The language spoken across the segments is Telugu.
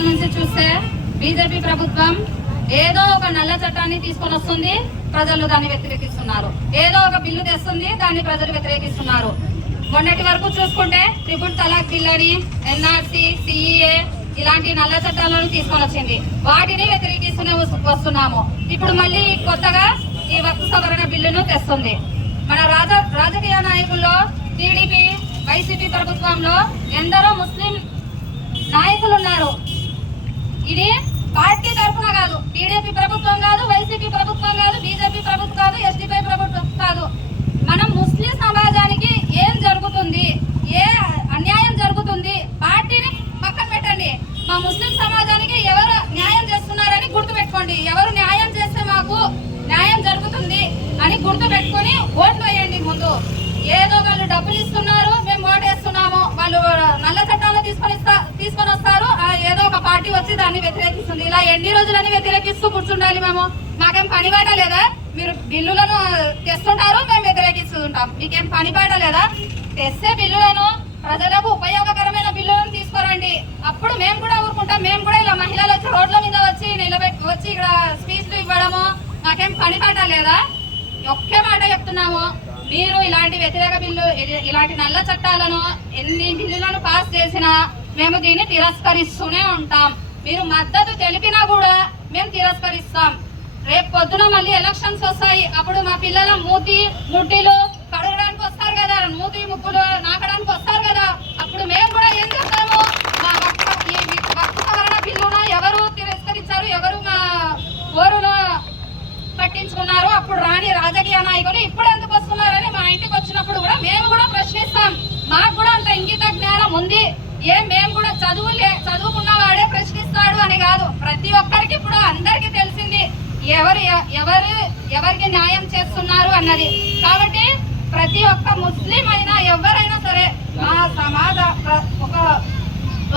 సంవత్సరాల నుంచి చూస్తే బీజేపీ ప్రభుత్వం ఏదో ఒక నల్ల చట్టాన్ని తీసుకొని వస్తుంది ప్రజలు దాన్ని వ్యతిరేకిస్తున్నారు. ఏదో ఒక బిల్లు తెస్తుంది దాన్ని ప్రజలు వ్యతిరేకిస్తున్నారు. మొన్నటి వరకు చూసుకుంటే ట్రిపుల్ తలాక్ బిల్ అని ఎన్ఆర్సీ సిఈఏ ఇలాంటి నల్ల చట్టాలను తీసుకొని వచ్చింది. వాటిని వ్యతిరేకిస్తూనే వస్తు- వస్తున్నాము. ఇప్పుడు మళ్ళీ కొత్తగా ఈ వక్త సవరణ బిల్లును తెస్తుంది. మన రాజ రాజకీయ నాయకుల్లో టీడీపీ వైసీపీ ప్రభుత్వంలో ఎందరో ముస్లిం నాయకులు ఉన్నారు. ఇది పార్టీ తరఫున కాదు. టీడీపీ ప్రభుత్వం కాదు వైసీపీ ప్రభుత్వం కాదు బీజేపీ ప్రభుత్వం కాదు ఎస్డీపీ ప్రభుత్వం కాదు. మనం ముస్లిం సమాజానికి ఏం జరుగుతుంది ఏ అన్యాయం జరుగుతుంది పార్టీని పక్కన పెట్టండి. మా ముస్లిం సమాజానికి ఎవరు న్యాయం చేస్తున్నారని గుర్తు పెట్టుకోండి ఎవరు న్యాయం చేస్తే మాకు న్యాయం జరుగుతుంది అని గుర్తు పెట్టుకొని ఓట్లు వేయండి ముందు. ఏదో వాళ్ళు డబ్బులు ఇస్తూ మేము ఓటు వేస్తున్నాము వాళ్ళు నల్ల చట్టాలు తీసుకొని ఇస్తా- తీసుకొని వస్తారు ఆ ఏదో ఒక పార్టీ వచ్చి దాన్ని వ్యతిరేకిస్తుంది ఇలా ఎన్ని రోజులని కూర్చుండాలి మేము. మాకేం పని పాట లేదా? మీరు బిల్లులను తెస్తుంటారు మేము వ్యతిరేకిస్తుంటాం. మీకేం పని పాట లేదా? తెస్తే బిల్లులను ప్రజలకు ఉపయోగకరమైన బిల్లులను తీసుకురండి. అప్పుడు మేము కూడా ఊరుకుంటాం. మేము కూడా ఇలా మహిళలు వచ్చి రోడ్ల మీద వచ్చి నిలబెట్టి వచ్చి ఇక్కడ స్పీచ్లు ఇవ్వడము మాకేం పని పాట లేదా? ఒకే మాట చెప్తున్నాము. మీరు ఇలాంటి వ్యతిరేక బిల్లు ఇలాంటి నల్ల చట్టాలను ఎన్ని బిల్లులను పాస్ చేసినా మేము దీన్ని తిరస్కరిస్తూనే ఉంటాం. మీరు మద్దతు తెలిపినా కూడా మేము తిరస్కరిస్తాం. రేపు పొద్దున మళ్ళీ ఎలక్షన్స్ వస్తాయి. అప్పుడు మా పిల్లల మూతి ముట్టిలు కడగడానికి వస్తారు కదా. మూతి ముక్కులు నాకడానికి వస్తారు కదా. అప్పుడు మేము కూడా ఏం చేస్తాము? మా వక్త ఈ బిల్లును ఎవరు తిరస్కరించారు ఎవరు మా ఓరును పట్టించుకున్నారు అప్పుడు రాని రాజకీయ నాయకులు ఇప్పుడు ఎందుకు వస్తున్నారని మా ఇంటికి వచ్చినప్పుడు కూడా మేము కూడా ప్రశ్నిస్తాం. మాకు కూడా అంత ఇంగిత జ్ఞానం ఉంది. ఏ మేము కూడా చదువు ప్రతి ఒక్కరికి ఇప్పుడు అందరికీ తెలిసింది ఎవరు ఎవరు ఎవరికి న్యాయం చేస్తున్నారు అన్నది. కాబట్టి ప్రతి ఒక్క ముస్లిం అయినా ఎవరైనా సరే మా సమాజ ఒక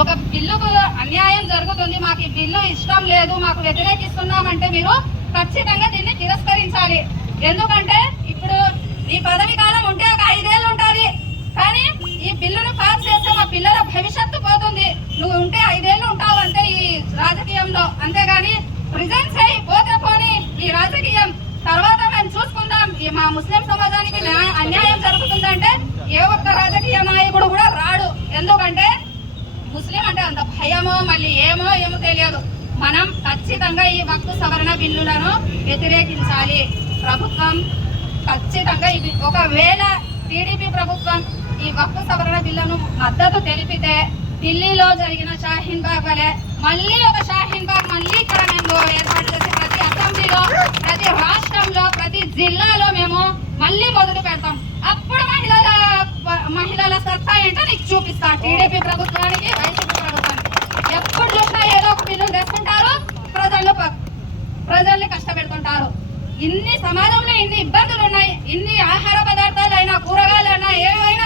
ఒక బిల్లుకు అన్యాయం జరుగుతుంది. మాకు ఈ బిల్లు ఇష్టం లేదు మాకు వ్యతిరేకిస్తున్నామంటే మీరు ఖచ్చితంగా దీన్ని తిరస్కరించాలి. ఎందుకంటే ఇప్పుడు ఈ పదవి కాలం ఉంటే ఒక ఐదేళ్ళు ఉంటుంది కానీ ఈ బిల్లును పాస్ చేస్తే మా పిల్లల భవిష్యత్తు పోతుంది. నువ్వు ఉంటే ఐదేళ్ళు రాజకీయంలో అంతేగాని రిజైన్ అయి పోతే పోని ఈ రాజకీయం. తర్వాత మేము చూసుకుందాం. మా ముస్లిం సమాజానికి అన్యాయం జరుగుతుందంటే ఏ ఒక్క రాజకీయ నాయకుడు కూడా రాడు. ఎందుకంటే ముస్లిం అంటే అంత భయమో మళ్ళీ ఏమో ఏమో తెలియదు. మనం ఖచ్చితంగా ఈ వక్తు సవరణ బిల్లులను వ్యతిరేకించాలి. ప్రభుత్వం ఖచ్చితంగా ఇది ఒకవేళ టీడీపీ ప్రభుత్వం ఈ వక్తు సవరణ బిల్లును మద్దతు తెలిపితే ఢిల్లీలో జరిగిన షాహీన్ బాగ్ వలె మళ్ళీ ఒక షాహీన్ బాగ్ మళ్ళీ ఇక్కడ మేము ఏర్పాటు చేసి ప్రతి అసెంబ్లీలో ప్రతి రాష్ట్రంలో ప్రతి జిల్లాలో మేము మళ్ళీ మొదలు పెడతాం. అప్పుడు మహిళల మహిళల సత్తా ఏంటో నీకు చూపిస్తా. టీడీపీ ప్రభుత్వానికి వైసీపీ ప్రభుత్వానికి. ఎప్పుడు చూసినా ఏదో ఒక బిల్లు తెచ్చుకుంటారు ప్రజలు ప్రజల్ని కష్టపెడుతుంటారు. ఇన్ని సమాజంలో ఇన్ని ఇబ్బందులు ఉన్నాయి ఇన్ని ఆహార పదార్థాలు అయినా కూరగాయలు అయినా ఏవైనా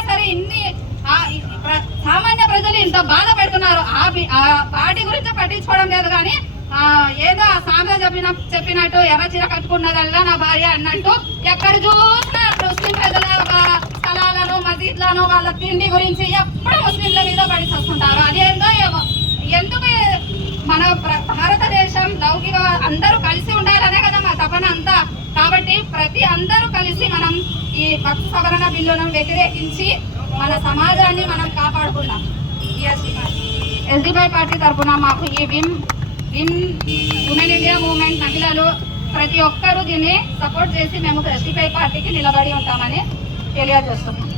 పార్టీ గురించి పట్టించుకోవడం లేదు కానీ ఏదో ఆ సామెత చెప్పిన చెప్పినట్టు ఎర్ర చీర కట్టుకున్నదల్లా నా భార్య అన్నట్టు ఎక్కడ చూసినా ముస్లిం ప్రజల స్థలాలను మసీద్లను వాళ్ళ తిండి గురించి ఎప్పుడు ముస్లింల మీద పడి వస్తుంటారు అదేందో ఏమో. ఎందుకు మన భారతదేశం లౌకిక అందరూ కలిసి ఉండాలనే కదా మా తపన అంతా. కాబట్టి ప్రతి అందరూ కలిసి మనం ఈ భక్తి సవరణ బిల్లును వ్యతిరేకించి మన సమాజాన్ని మనం కాపాడుకున్నాం ఎస్డిపై పార్టీ తరఫున మాకు ఈ విమ్ విమ్ ఉమెన్ ఇండియా మూవ్మెంట్ మహిళలు ప్రతి ఒక్కరూ దీన్ని సపోర్ట్ చేసి మేము ఎస్డిపై పార్టీకి నిలబడి ఉంటామని తెలియజేస్తున్నాం.